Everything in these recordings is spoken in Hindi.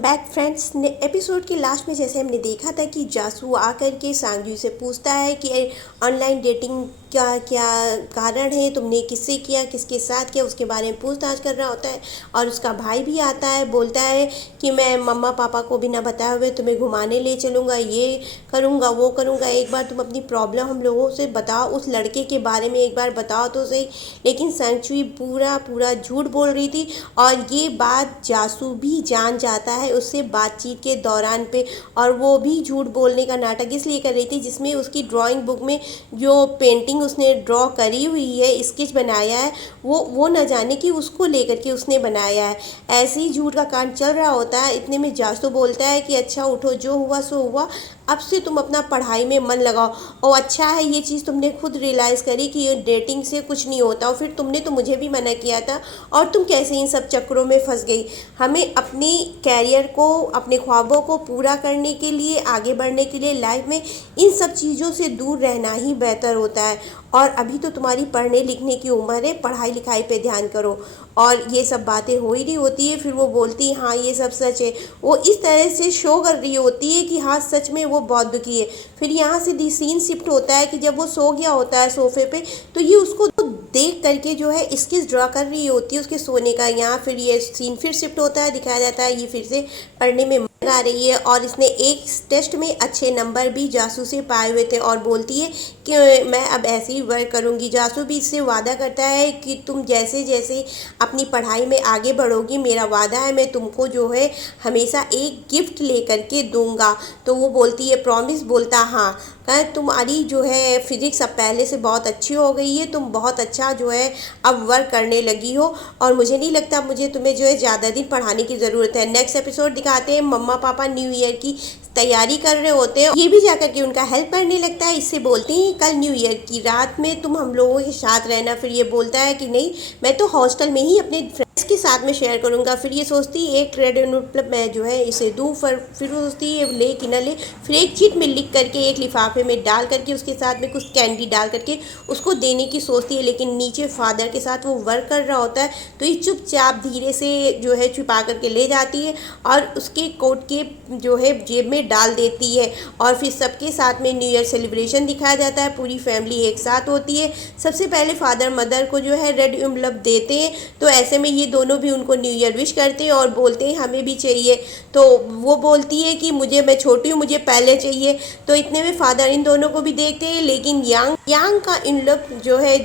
बैक फ्रेंड्स ने एपिसोड के लास्ट में जैसे हमने देखा था कि जासू आकर के सांगजू से पूछता है कि ऑनलाइन डेटिंग क्या क्या कारण है, तुमने किससे किया, किसके साथ किया, उसके बारे में पूछताछ कर रहा होता है। और उसका भाई भी आता है, बोलता है कि मैं मम्मा पापा को बिना बताए हुए तुम्हें घुमाने ले चलूँगा, ये करूँगा वो करूँगा, एक बार तुम अपनी प्रॉब्लम हम लोगों से बताओ, उस लड़के के बारे में एक बार बताओ तो सही। लेकिन सांगचुई पूरा पूरा झूठ बोल रही थी और ये बात जासू भी जान जाता है उससे बातचीत के दौरान पे। और वो भी झूठ बोलने का नाटक इसलिए कर रही थी जिसमें उसकी ड्राइंग बुक में जो पेंटिंग उसने ड्रॉ करी हुई है, स्केच बनाया है, वो न जाने कि उसको लेकर के उसने बनाया है। ऐसे ही झूठ का कांड चल रहा होता है। इतने में जासू बोलता है कि अच्छा उठो, जो हुआ सो हुआ, अब से तुम अपना पढ़ाई में मन लगाओ। और अच्छा है ये चीज़ तुमने खुद रियलाइज़ करी कि ये डेटिंग से कुछ नहीं होता, और फिर तुमने तो मुझे भी मना किया था और तुम कैसे इन सब चक्करों में फंस गई। हमें अपनी कैरियर को, अपने ख्वाबों को पूरा करने के लिए, आगे बढ़ने के लिए लाइफ में इन सब चीज़ों से दूर रहना ही बेहतर होता है। और अभी तो तुम्हारी पढ़ने लिखने की उम्र है, पढ़ाई लिखाई पे ध्यान करो। और ये सब बातें हो ही रही होती है, फिर वो बोलती है हाँ ये सब सच है। वो इस तरह से शो कर रही होती है कि हाँ सच में वो बहुत दुखी है। फिर यहाँ से दी सीन शिफ्ट होता है कि जब वो सो गया होता है सोफे पे, तो ये उसको देख करके जो है स्केच ड्रा कर रही होती है उसके सोने का। यहाँ फिर ये सीन फिर शिफ्ट होता है, दिखाया जाता है ये फिर से पढ़ने में आ रही है और इसने एक टेस्ट में अच्छे नंबर भी जासू से पाए हुए थे और बोलती है कि मैं अब ऐसे ही वर्क करूँगी। जासू भी इससे वादा करता है कि तुम जैसे जैसे अपनी पढ़ाई में आगे बढ़ोगी, मेरा वादा है मैं तुमको जो है हमेशा एक गिफ्ट लेकर के दूंगा। तो वो बोलती है प्रॉमिस, बोलता हाँ, कहा तुम्हारी जो है फिजिक्स अब पहले से बहुत अच्छी हो गई है, तुम बहुत अच्छा जो है अब वर्क करने लगी हो और मुझे नहीं लगता मुझे तुम्हें जो है ज़्यादा दिन पढ़ाने की ज़रूरत है। नेक्स्ट एपिसोड दिखाते हैं मम्मा पापा न्यू ईयर की तैयारी कर रहे होते हैं, ये भी जाकर के उनका हेल्प करने लगता है। इससे बोलते हैं कल न्यू ईयर की रात में तुम हम लोगों के साथ रहना। फिर ये बोलता है कि नहीं, मैं तो हॉस्टल में ही अपने फ्रेंड्स के साथ में शेयर करूंगा। फिर ये सोचती है एक रेड एनवलप मैं जो है इसे दूँ, फिर वो सोचती है ले कि ना ले। फिर एक चीट में लिख करके एक लिफाफे में डाल करके उसके साथ में कुछ कैंडी डाल करके उसको देने की सोचती है, लेकिन नीचे फादर के साथ वो वर्क कर रहा होता है तो ये चुपचाप धीरे से जो है छुपा करके ले जाती है और उसके कोट के जो है जेब में डाल देती है। और फिर सबके साथ में न्यू ईयर सेलिब्रेशन दिखाया जाता है, पूरी फैमिली एक साथ होती है। सबसे पहले फादर मदर को जो है रेड एनवलप देते हैं, तो ऐसे में ये दोनों भी उनको न्यू ईयर विश करते हैं और बोलते हैं हमें भी चाहिए। तो वो बोलती है कि मैं छोटी हूँ, मुझे पहले चाहिए। तो इतने में फादर इन दोनों को भी देखते हैं, लेकिन यांग का एनवलप जो है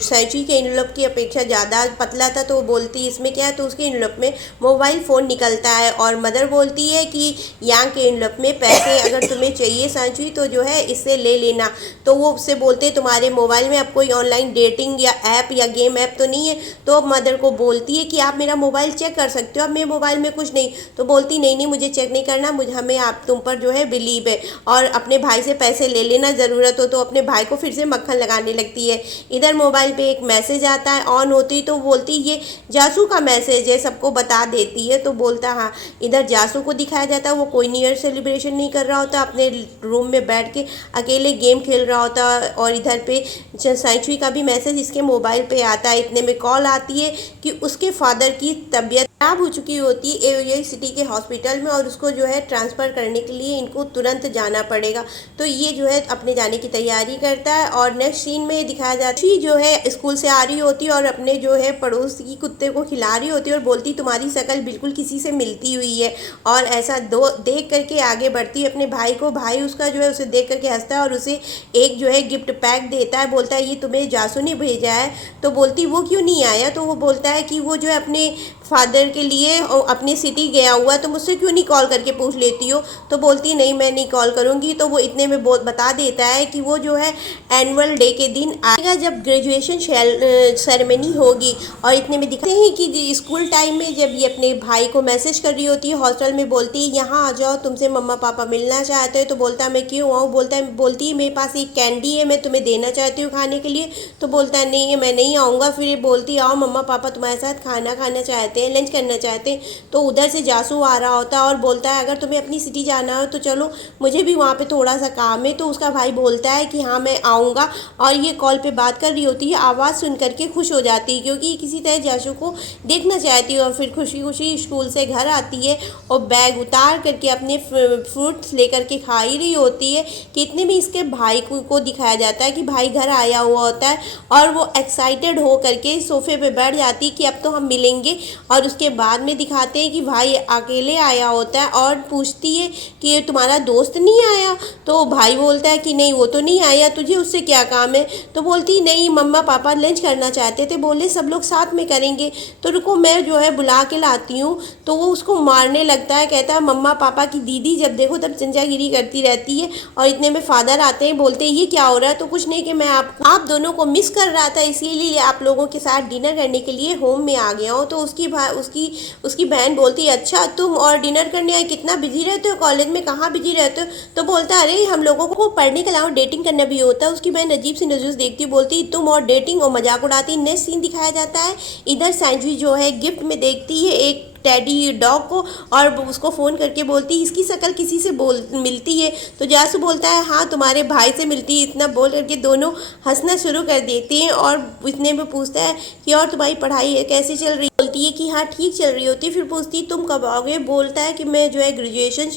सैची के एनवलप की अपेक्षा ज़्यादा पतला था, तो वो बोलती है इसमें क्या है, तो उसके एनवलप में मोबाइल फ़ोन निकलता है और मदर बोलती है कि यांग के एनवलप में पैसे अगर तुम्हें चाहिए सांची तो जो है इससे ले लेना। तो वो उससे बोलते हैं तुम्हारे मोबाइल में अब कोई ऑनलाइन डेटिंग या ऐप या गेम ऐप तो नहीं है। तो मदर को बोलती है कि आप मेरा मोबाइल चेक कर सकते हो, अब मेरे मोबाइल में कुछ नहीं। तो बोलती नहीं नहीं मुझे चेक नहीं करना, मुझे हमें आप तुम पर जो है बिलीव है और अपने भाई से पैसे ले लेना ज़रूरत हो। तो अपने भाई को फिर से मक्खन लगाने लगती है। इधर मोबाइल पे एक मैसेज आता है, ऑन होती तो बोलती ये जासू का मैसेज है, सबको बता देती है। तो बोलता हाँ। इधर जासू को दिखाया जाता है वो कोई न्यू ईयर सेलिब्रेशन नहीं कर रहा होता, अपने रूम में बैठ के अकेले गेम खेल रहा होता। और इधर पे साइचुई का भी मैसेज इसके मोबाइल पे आता है। इतने में कॉल आती है कि उसके फादर की तबीयत खराब हो चुकी होती है एओए सिटी के हॉस्पिटल में और उसको जो है ट्रांसफ़र करने के लिए इनको तुरंत जाना पड़ेगा। तो ये जो है अपने जाने की तैयारी करता है। और नेक्स्ट सीन में दिखाया जाता है जो है स्कूल से आ रही होती है और अपने जो है पड़ोस की कुत्ते को खिला रही होती है और बोलती तुम्हारी शक्ल बिल्कुल किसी से मिलती हुई है। और ऐसा दो देख करके आगे बढ़ती है अपने भाई को। भाई उसका जो है उसे देख करके हंसता है और उसे एक जो है गिफ्ट पैक देता है, बोलता है ये तुम्हें जासू ने भेजा है। तो बोलती वो क्यों नहीं आया। तो वो बोलता है कि वो जो है अपने फादर के लिए अपनी सिटी गया हुआ, तो मुझसे क्यों नहीं कॉल करके पूछ लेती हो। तो बोलती नहीं मैं नहीं कॉल करूँगी। तो वो इतने में बता देता है कि वो जो है एनुअल डे के दिन आएगा जब ग्रेजुएशन सेरेमनी होगी। और इतने में दिखाते हैं कि स्कूल टाइम में जब ये अपने भाई को मैसेज कर रही होती है हॉस्टल में, बोलती है यहाँ आ जाओ तुमसे मम्मा पापा मिलना चाहते हो। तो बोलता है मैं क्यों आऊँ। बोलती है मेरे पास एक कैंडी है, मैं तुम्हें देना चाहती हूँ खाने के लिए। तो बोलता है नहीं मैं नहीं आऊँगा। फिर बोलती आओ मम्मा पापा तुम्हारे साथ खाने खाना खाना चाहते हैं, लंच करना चाहते हैं, तो उधर से जासू आ रहा होता है और बोलता है अगर तुम्हें अपनी सिटी जाना हो तो चलो, मुझे भी वहाँ पे थोड़ा सा काम है। तो उसका भाई बोलता है कि हाँ मैं आऊँगा, और ये कॉल पे बात कर रही होती है, आवाज़ सुन करके खुश हो जाती है क्योंकि किसी तरह जासू को देखना चाहती है। और फिर खुशी खुशी स्कूल से घर आती है और बैग उतार करके अपने फ्रूट्स लेकर के खा ही रही होती है कि इतने में इसके भाई को दिखाया जाता है कि भाई घर आया हुआ होता है, और वो एक्साइटेड हो करके सोफे पे बैठ जाती है कि अब तो हम मिलेंगे। और उसके बाद में दिखाते हैं कि भाई अकेले आया होता है और पूछती है कि ये तुम्हारा दोस्त नहीं आया। तो भाई बोलता है कि नहीं वो तो नहीं आया, तुझे उससे क्या काम है। तो बोलती नहीं मम्मा पापा लंच करना चाहते थे, बोले सब लोग साथ में करेंगे, तो रुको मैं जो है बुला के लाती हूँ। तो वो उसको मारने लगता है, कहता है मम्मा पापा की दीदी जब देखो तब चंचागिरी करती रहती है। और इतने में फादर आते हैं, बोलते हैं ये क्या हो रहा है। तो कुछ नहीं कि मैं आप दोनों को मिस कर रहा था, इसीलिए आप लोगों के साथ डिनर करने के लिए होम में आ गया हूँ। तो उसकी बहन बोलती है अच्छा तुम और डिनर करने आए, कितना बिजी रहते हो कॉलेज में, कहाँ बिजी रहते हो। तो बोलता है अरे हम लोगों को पढ़ने के अलावा डेटिंग करना भी होता है। उसकी बहन अजीब सी नजर देखती, बोलती तुम और डेटिंग और मजाक उड़ाती। नेक्स्ट सीन दिखाया जाता है, इधर सैंडविच जो है गिफ्ट में देखती है एक टेडी डॉग को, और उसको फ़ोन करके बोलती है इसकी शक्ल किसी से मिलती है। तो जासू बोलता है हाँ तुम्हारे भाई से मिलती है। इतना बोल करके दोनों हंसना शुरू कर देते हैं। और इतने में पूछता है कि और तुम्हारी पढ़ाई कैसी चल रही, बोलती है कि हाँ ठीक चल रही होती है। फिर पूछती है तुम कब आओगे, बोलता है कि मैं जो है ग्रेजुएशन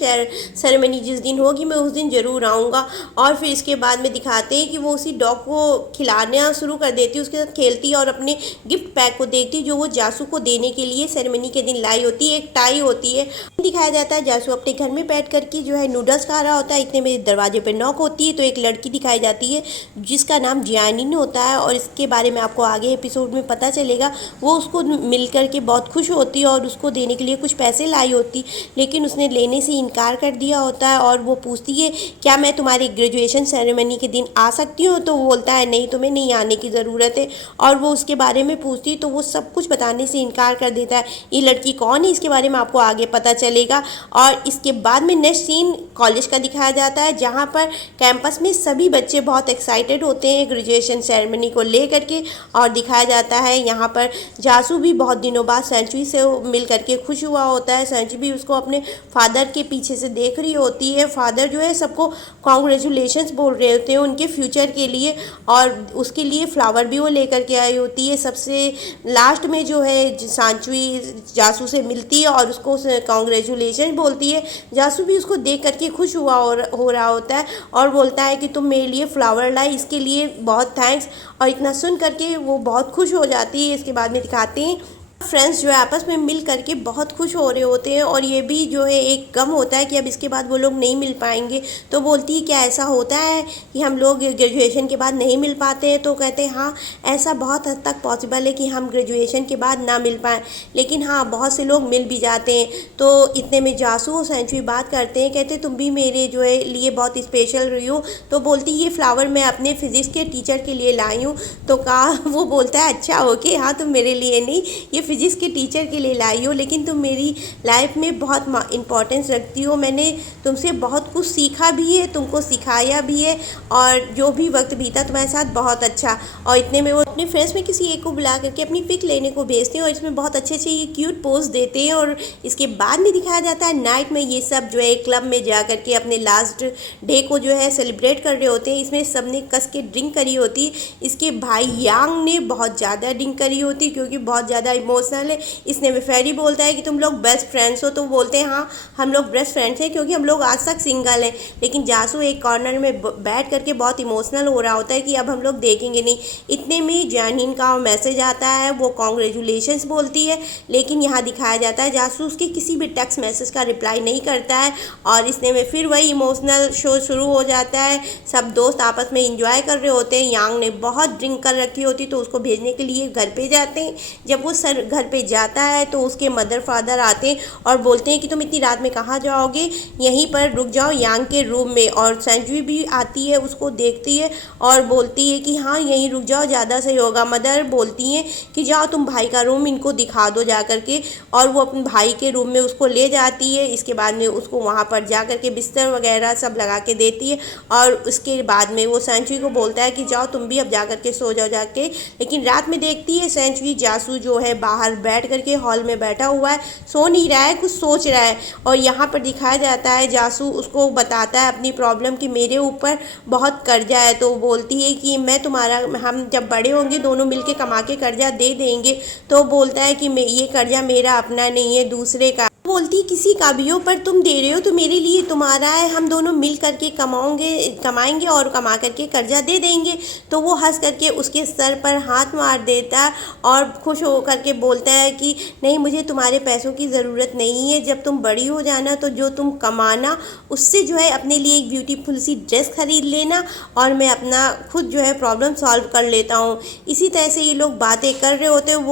सेरेमनी जिस दिन होगी मैं उस दिन ज़रूर आऊँगा। और फिर इसके बाद में दिखाते हैं कि वो उसी डॉग को खिलाना शुरू कर देती है, उसके साथ खेलती है और अपने गिफ्ट पैक को देखती है जो वो जासू को देने के लिए सेरेमनी के दिन लाई होती है, एक टाई होती है। दिखाया जाता है जासू अपने घर में बैठ कर के जो है नूडल्स खा रहा होता है। इतने में दरवाजे पे नॉक होती है, तो एक लड़की दिखाई जाती है जिसका नाम जियानिन होता है, और इसके बारे में आपको आगे एपिसोड में पता चलेगा। वो उसको मिल कर के बहुत खुश होती है और उसको देने के लिए कुछ पैसे लाई होती, लेकिन उसने लेने से इनकार कर दिया होता है। और वो पूछती है क्या मैं तुम्हारी ग्रेजुएशन सेरेमनी के दिन आ सकती हूँ। तो वो बोलता है नहीं तुम्हें नहीं आने की ज़रूरत है। और वो उसके बारे में पूछती है तो वो सब कुछ बताने से इनकार कर देता है। ये लड़की कौन है इसके बारे में आपको आगे पता चलेगा। और इसके बाद में नेक्स्ट सीन कॉलेज का दिखाया जाता है, जहाँ पर कैंपस में सभी बच्चे बहुत एक्साइटेड होते हैं ग्रेजुएशन सेरेमनी को लेकर के। और दिखाया जाता है यहाँ पर जासू भी बहुत दिनों बाद सेंचुरी से मिल करके खुश हुआ होता है। सेंचुरी भी उसको अपने फादर के पीछे से देख रही होती है। फादर जो है सबको कॉन्ग्रेचुलेशंस बोल रहे होते हैं उनके फ्यूचर के लिए, और उसके लिए फ्लावर भी वो लेकर के आई होती है। सबसे लास्ट में जो है सेंचुरी जासू से मिलती है और उसको कॉन्ग्रेचुलेशन बोलती है। जासू भी उसको देख करके खुश हो रहा होता है और बोलता है कि तुम मेरे लिए फ्लावर लाई, इसके लिए बहुत थैंक्स। और इतना सुन करके वो बहुत खुश हो जाती है। इसके बाद में दिखाते हैं फ्रेंड्स जो है आपस में मिल करके बहुत खुश हो रहे होते हैं, और ये भी जो है एक गम होता है कि अब इसके बाद वो लोग नहीं मिल पाएंगे। तो बोलती है क्या ऐसा होता है कि हम लोग ग्रेजुएशन के बाद नहीं मिल पाते हैं। तो कहते हैं हाँ ऐसा बहुत हद तक पॉसिबल है कि हम ग्रेजुएशन के बाद ना मिल पाएँ, लेकिन हाँ बहुत से लोग मिल भी जाते हैं। तो इतने में जासू और सेंचुरी बात करते हैं, कहते तुम भी मेरे जो है लिए बहुत स्पेशल रही हो। तो बोलती ये फ्लावर मैं अपने फिज़िक्स के टीचर के लिए लाई हूँ। तो कहा वो बोलता है अच्छा ओके हाँ तुम मेरे लिए नहीं, ये फिजिक्स के टीचर के लिए लाई हो, लेकिन तुम मेरी लाइफ में बहुत इंपॉर्टेंस रखती हो। मैंने तुमसे बहुत कुछ सीखा भी है, तुमको सिखाया भी है, और जो भी वक्त बीता तुम्हारे साथ बहुत अच्छा। और इतने में वो अपने फ्रेंड्स में किसी एक को बुला करके अपनी पिक लेने को भेजते हैं, और इसमें बहुत अच्छे अच्छे ये क्यूट पोज देते हैं। और इसके बाद में दिखाया जाता है नाइट में ये सब जो है क्लब में जा करके अपने लास्ट डे को जो है सेलिब्रेट कर रहे होते हैं। इसमें सब ने कस के ड्रिंक करी होती। इसके भाई यांग ने बहुत ज़्यादा ड्रिंक करी होती क्योंकि बहुत ज़्यादा इमोशनल है। इसने में फेरी बोलता है कि तुम लोग बेस्ट फ्रेंड्स हो। तो बोलते हैं हाँ हम लोग बेस्ट फ्रेंड्स हैं क्योंकि हम लोग आज तक सिंगल हैं। लेकिन जासू एक कॉर्नर में बैठ करके बहुत इमोशनल हो रहा होता है कि अब हम लोग देखेंगे नहीं। इतने में जानिन का मैसेज आता है, वो कॉन्ग्रेचुलेशंस बोलती है, लेकिन यहाँ दिखाया जाता है जासू उसके किसी भी टेक्स्ट मैसेज का रिप्लाई नहीं करता है। और इसने में फिर वही इमोशनल शो शुरू हो जाता है। सब दोस्त आपस में इंजॉय कर रहे होते हैं। यांग ने बहुत ड्रिंक कर रखी होती तो उसको भेजने के लिए घर पे जाते हैं। जब वो सर घर पे जाता है तो उसके मदर फादर आते हैं और बोलते हैं कि तुम इतनी रात में कहाँ जाओगे, यहीं पर रुक जाओ यांग के रूम में। और सेंचुरी भी आती है, उसको देखती है और बोलती है कि हाँ यहीं रुक जाओ, ज़्यादा सही नहीं होगा। मदर बोलती हैं कि जाओ तुम भाई का रूम इनको दिखा दो जा कर के, और वो अपने भाई के रूम में उसको ले जाती है। इसके बाद में उसको वहाँ पर जा कर के बिस्तर वगैरह सब लगा के देती है, और उसके बाद में वो सेंचुरी को बोलता है कि जाओ तुम भी अब जा कर के सो जाओ जाके। लेकिन रात में देखती है सेंचुरी जासू जो है बाहर बैठ कर के हॉल में बैठा हुआ है, सो नहीं रहा है, कुछ सोच रहा है। और यहाँ पर दिखाया जाता है जासू उसको बताता है अपनी प्रॉब्लम कि मेरे ऊपर बहुत कर्जा है। तो बोलती है कि मैं तुम्हारा, हम जब बड़े होंगे दोनों मिलके कमा के कर्जा दे देंगे। तो बोलता है कि ये कर्जा मेरा अपना नहीं है, दूसरे का। बोलती किसी का भी हो, पर तुम दे रहे हो तो मेरे लिए तुम्हारा है, हम दोनों मिल करके कमाएंगे और कमा करके कर्जा दे देंगे। तो वो हंस करके उसके सर पर हाथ मार देता है और खुश हो करके बोलता है कि नहीं, मुझे तुम्हारे पैसों की ज़रूरत नहीं है, जब तुम बड़ी हो जाना तो जो तुम कमाना उससे जो है अपने लिए एक ब्यूटीफुल सी ड्रेस खरीद लेना, और मैं अपना खुद जो है प्रॉब्लम सॉल्व कर लेता हूँ। इसी तरह से ये लोग बातें कर रहे होते हैं।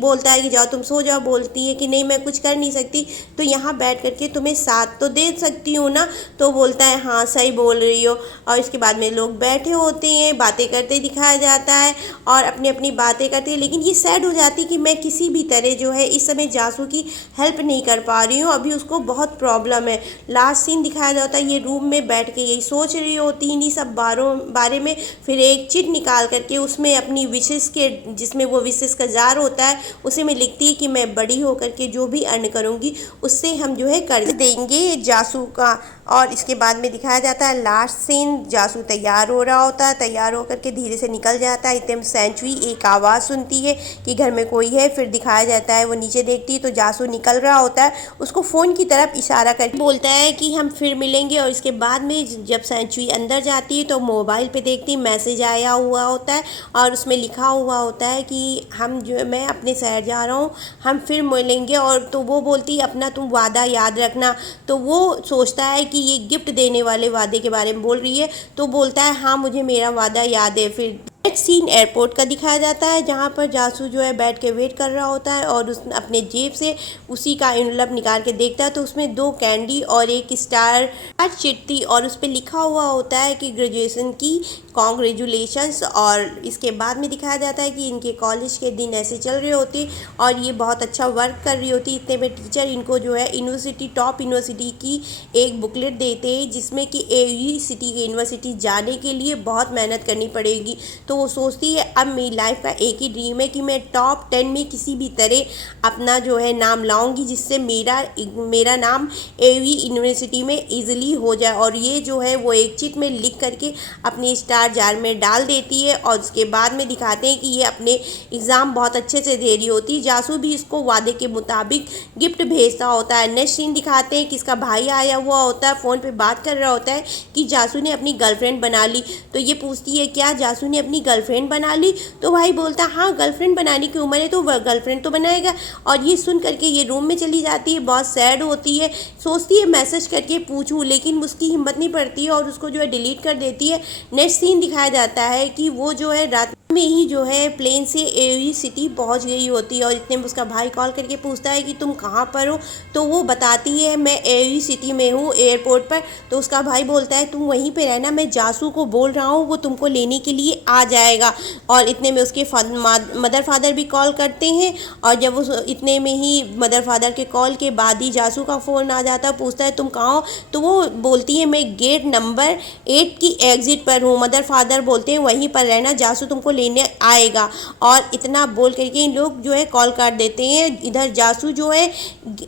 बोलता है कि जाओ तुम सो जाओ। बोलती है कि नहीं, मैं कुछ कर नहीं सकती, तो यहाँ बैठ करके तुम्हें साथ तो दे सकती हूँ ना। तो बोलता है हाँ सही बोल रही हो। और इसके बाद में लोग बैठे होते हैं, बातें करते दिखाया जाता है और अपनी अपनी बातें करते हैं। लेकिन ये सैड हो जाती कि मैं किसी भी तरह जो है इस समय जासू की हेल्प नहीं कर पा रही हूँ, अभी उसको बहुत प्रॉब्लम है। लास्ट सीन दिखाया जाता है, ये रूम में बैठ के यही सोच रही होती इन्हीं सब बारे में। फिर एक चिट निकाल करके उसमें अपनी विशेष के, जिसमें वो विशेष का जार होता है, उसी में लिखती है कि मैं बड़ी होकर के जो भी अर्न करूँगी उससे हम जो है कर्ज देंगे जासू का। और इसके बाद में दिखाया जाता है लास्ट सीन, जासू तैयार हो रहा होता है, तैयार होकर के धीरे से निकल जाता है। इतने में सेंचुरी एक आवाज़ सुनती है कि घर में कोई है। फिर दिखाया जाता है वो नीचे देखती है तो जासू निकल रहा होता है, उसको फ़ोन की तरफ इशारा करके बोलता है कि हम फिर मिलेंगे। और इसके बाद में जब सेंचुरी अंदर जाती है तो मोबाइल पे देखती मैसेज आया हुआ होता है और उसमें लिखा हुआ होता है कि मैं अपने शहर जा रहा हूँ, हम फिर मिलेंगे। और तो वो बोलती है अपना तुम वादा याद रखना। तो वो सोचता है कि ये गिफ्ट देने वाले वादे के बारे में बोल रही है, तो बोलता है हाँ मुझे मेरा वादा याद है। फिर नेक्स्ट सीन एयरपोर्ट का दिखाया जाता है, जहाँ पर जासू जो है बैठ के वेट कर रहा होता है और उस अपने जेब से उसी का एनवलप निकाल के देखता है तो उसमें 2 कैंडी और एक स्टार चिट थी, और उस पर लिखा हुआ होता है कि ग्रेजुएशन की कॉन्ग्रेचुलेशंस। और इसके बाद में दिखाया जाता है कि इनके कॉलेज के दिन ऐसे चल रहे होते और ये बहुत अच्छा वर्क कर रही होती। इतने में टीचर इनको जो है टॉप यूनिवर्सिटी की एक बुकलेट देते हैं, जिसमें कि AU सिटी यूनिवर्सिटी जाने के लिए बहुत मेहनत करनी पड़ेगी। तो वो सोचती है अब मेरी लाइफ का एक ही ड्रीम है कि मैं टॉप 10 में किसी भी तरह अपना जो है नाम लाऊंगी, जिससे मेरा नाम AU यूनिवर्सिटी में इजीली हो जाए। और ये जो है वो एक चिट में लिख करके अपनी स्टार जार में डाल देती है। और उसके बाद में दिखाते हैं कि ये अपने एग्ज़ाम बहुत अच्छे से दे रही होती है। जासू भी इसको वादे के मुताबिक गिफ्ट भेजता होता है। नेक्स्ट सीन दिखाते हैं कि इसका भाई आया हुआ होता है, फ़ोन पे बात कर रहा होता है कि जासू ने अपनी गर्लफ्रेंड बना ली। तो ये पूछती है क्या जासू ने अपनी गर्लफ्रेंड बना ली? तो भाई बोलता है हाँ गर्लफ्रेंड बनाने की उम्र है तो वह गर्लफ्रेंड तो बनाएगा। और ये सुन करके ये रूम में चली जाती है, बहुत सैड होती है, सोचती है मैसेज करके पूछूं, लेकिन उसकी हिम्मत नहीं पड़ती है और उसको जो है डिलीट कर देती है। नेक्स्ट सीन दिखाया जाता है कि वो जो है रात में ही जो है प्लेन से AU सिटी पहुंच गई होती है। और इतने में उसका भाई कॉल करके पूछता है कि तुम कहाँ पर हो? तो वो बताती है मैं AU सिटी में हूँ एयरपोर्ट पर। तो उसका भाई बोलता है तुम वहीं पे रहना, मैं जासू को बोल रहा हूँ वो तुमको लेने के लिए आ जाएगा। और इतने में उसके मदर फादर भी कॉल करते हैं, और जब वो इतने में ही मदर फादर के कॉल के बाद ही जासू का फ़ोन आ जाता है, पूछता है तुम कहाँ हो? तो वो बोलती है मैं गेट नंबर 8 की एग्ज़िट पर हूँ। मदर फादर बोलते हैं वहीं पर रहना, जासू तुमको लेने आएगा। और इतना बोल करके इन लोग जो है कॉल कर देते हैं। इधर जासू जो है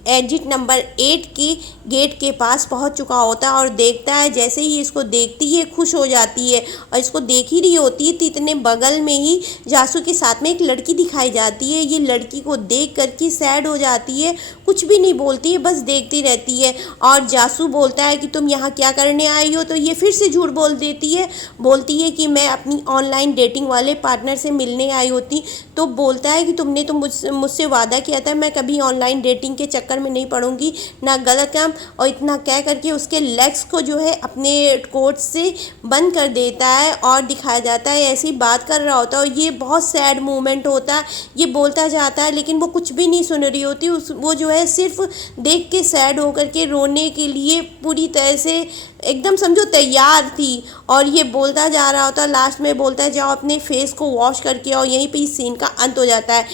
एग्जिट नंबर 8 की गेट के पास पहुंच चुका होता है और देखता है, जैसे ही इसको देखती है खुश हो जाती है। और इसको देख ही रही होती है तो इतने बगल में ही जासू के साथ में एक लड़की दिखाई जाती है। ये लड़की को देख करके सैड हो जाती है, कुछ भी नहीं बोलती है, बस देखती रहती है। और जासू बोलता है कि तुम यहाँ क्या करने आई हो? तो ये फिर से झूठ बोल देती है, बोलती है कि मैं अपनी ऑनलाइन डेटिंग वाले पार्टनर से मिलने आई होती। तो बोलता है कि तुमने तो मुझसे वादा किया था, मैं कभी ऑनलाइन डेटिंग के चक्कर में नहीं पड़ूंगी, ना गलत काम। और इतना कह करके उसके लेग्स को जो है अपने कोट से बंद कर देता है और दिखाया जाता है ऐसी बात कर रहा होता है। और ये बहुत सैड मोमेंट होता है, ये बोलता जाता है लेकिन वो कुछ भी नहीं सुन रही होती। उस वो जो है सिर्फ देख के सैड होकर के रोने के लिए पूरी तरह से एकदम समझो तैयार थी। और ये बोलता जा रहा होता, लास्ट में बोलता है जाओ अपने फेस को वॉश करके, और यहीं पे इस सीन का अंत हो जाता है।